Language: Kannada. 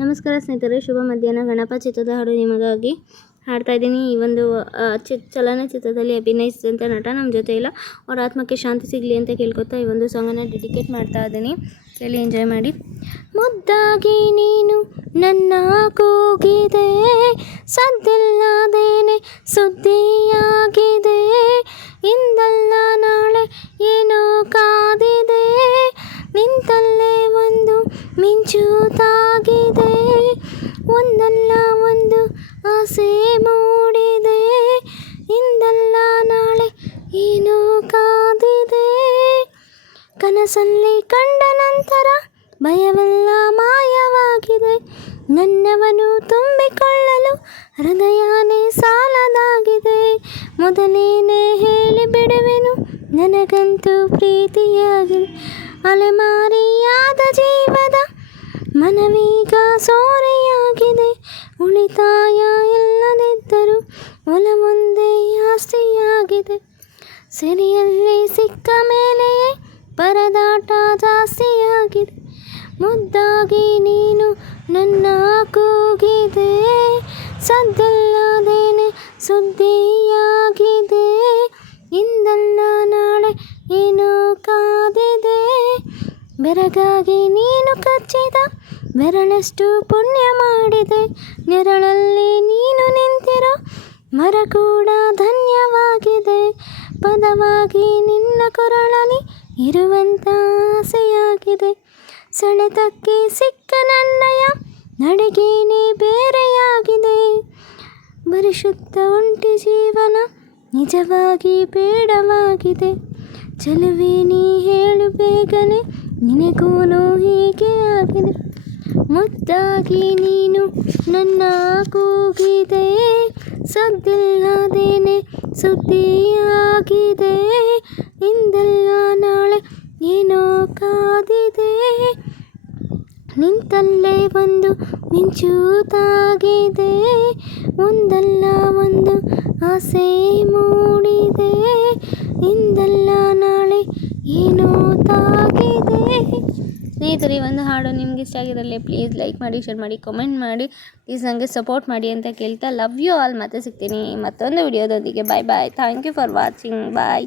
ನಮಸ್ಕಾರ ಸ್ನೇಹಿತರೆ, ಶುಭ ಮಧ್ಯಾಹ್ನ. ಗಣಪ ಚಿತ್ರದ ಹಾಡು ನಿಮಗಾಗಿ ಹಾಡ್ತಾ ಇದ್ದೀನಿ. ಈ ಒಂದು ಚಿ ಚಿತ್ ಚಲನಚಿತ್ರದಲ್ಲಿ ಅಭಿನಯಿಸಿದಂಥ ನಟ ನಮ್ಮ ಜೊತೆ ಇಲ್ಲ. ಅವ್ರ ಆತ್ಮಕ್ಕೆ ಶಾಂತಿ ಸಿಗಲಿ ಅಂತ ಕೇಳ್ಕೊತಾ ಈ ಒಂದು ಸಾಂಗನ್ನು ಡೆಡಿಕೇಟ್ ಮಾಡ್ತಾ ಇದ್ದೀನಿ. ಕೇಳಿ ಎಂಜಾಯ್ ಮಾಡಿ. ಮುದ್ದಾಗಿ ನೀನು ನನ್ನ ಕೂಗಿದೆ, ಸದ್ದಿಲ್ಲದೇನೆ ಸುದ್ದಿಯಾಗಿದೆ ಒಂದಲ್ಲ ಒಂದು ಆಸೆ ಮೂಡಿದೆ, ಇಂದಲ್ಲ ನಾಳೆ ಏನು ಕಾದಿದೆ. ಕನಸಲ್ಲಿ ಕಂಡ ನಂತರ ಭಯವೆಲ್ಲ ಮಾಯವಾಗಿದೆ. ನನ್ನವನು ತುಂಬಿಕೊಳ್ಳಲು ಹೃದಯನೇ ಸಾಲದಾಗಿದೆ. ಮೊದಲೇನೇ ಹೇಳಿ ಬಿಡುವೆನು, ನನಗಂತೂ ಪ್ರೀತಿಯಾಗಿದೆ ಅಲೆಮಾರಿಯಾದ ಜೀವದ ಮನವೀಗ ಸೋರೆಯಾಗಿದೆ. ಉಳಿತಾಯ ಇಲ್ಲದಿದ್ದರೂ ಒಲವೊಂದೇ ಆಸ್ತಿಯಾಗಿದೆ. ಸೆರೆಯಲ್ಲಿ ಸಿಕ್ಕ ಮೇಲೆಯೇ ಪರದಾಟ ಜಾಸ್ತಿಯಾಗಿದೆ. ಮುದ್ದಾಗಿ ನೀನು ನನ್ನ ಕೂಗಿದೆ. ಸದ್ದಿಲ್ಲದೇನೆ ಸುದ್ದಿಯಾಗಿದೆ. ಇಂದಲ್ಲ ನಾಳೆ ಏನೋ ಕಾದಿದೆ. ಬೆರಗಾಗಿ ನೀನು ಕಚ್ಚಿದ ಬೆರಳಷ್ಟು ಪುಣ್ಯ ಮಾಡಿದೆ. ನೆರಳಲ್ಲಿ ನೀನು ನಿಂತಿರೋ. ಮರ ಕೂಡ ಧನ್ಯವಾಗಿದೆ. ಪದವಾಗಿ ನಿನ್ನ ಕೊರಳಲ್ಲಿ ಇರುವಂಥ ಆಸೆಯಾಗಿದೆ. ಸೆಳೆತಕ್ಕೆ ಸಿಕ್ಕ ನನ್ನಯ ನಡಿಗೇನೆ ಬೇರೆಯಾಗಿದೆ. ಪರಿಶುದ್ಧ ಒಂಟಿ ಜೀವನ ನಿಜವಾಗಿ ಬೇಡವಾಗಿದೆ. ಚೆಲುವೆ ನೀ ಹೇಳು ಬೇಗನೆ ನಿನಗೂನು ಹೀಗೆ ಆಗಿದೆ. ಮುದ್ದಾಗಿ ನೀನು ನನ್ನ ಕೂಗಿದೆ. ಸದ್ದಿಲ್ಲದೇನೆ ಸುದ್ದಿಯಾಗಿದೆ. ನಿಂದಲ್ಲ ನಾಳೆ ಏನೋ ಕಾದಿದೆ. ನಿಂತಲ್ಲೇ ಒಂದು ಮಿಂಚೂತಾಗಿದೆ. ಒಂದಲ್ಲ ಒಂದು ಆಸೆ ಮೂಡಿದೆ. ಇಂದಲ್ಲ ನಾಳೆ ಏನೋ ತಾಗಿದೆ. ಸ್ನೇಹಿತರೆ, ಒಂದು ಹಾಡು ನಿಮ್ಗೆ ಇಷ್ಟ ಆಗಿರಲಿ ಪ್ಲೀಸ್ ಲೈಕ್ ಮಾಡಿ ಶೇರ್ ಮಾಡಿ ಕಮೆಂಟ್ ಮಾಡಿ. ಪ್ಲೀಸ್ ನನಗೆ ಸಪೋರ್ಟ್ ಮಾಡಿ ಅಂತ ಕೇಳ್ತಾ ಲವ್ ಯು ಆಲ್ ಮತ್ತೆ ಸಿಗ್ತೀನಿ ಮತ್ತೊಂದು ವಿಡಿಯೋದೊಂದಿಗೆ bye bye thank you for watching bye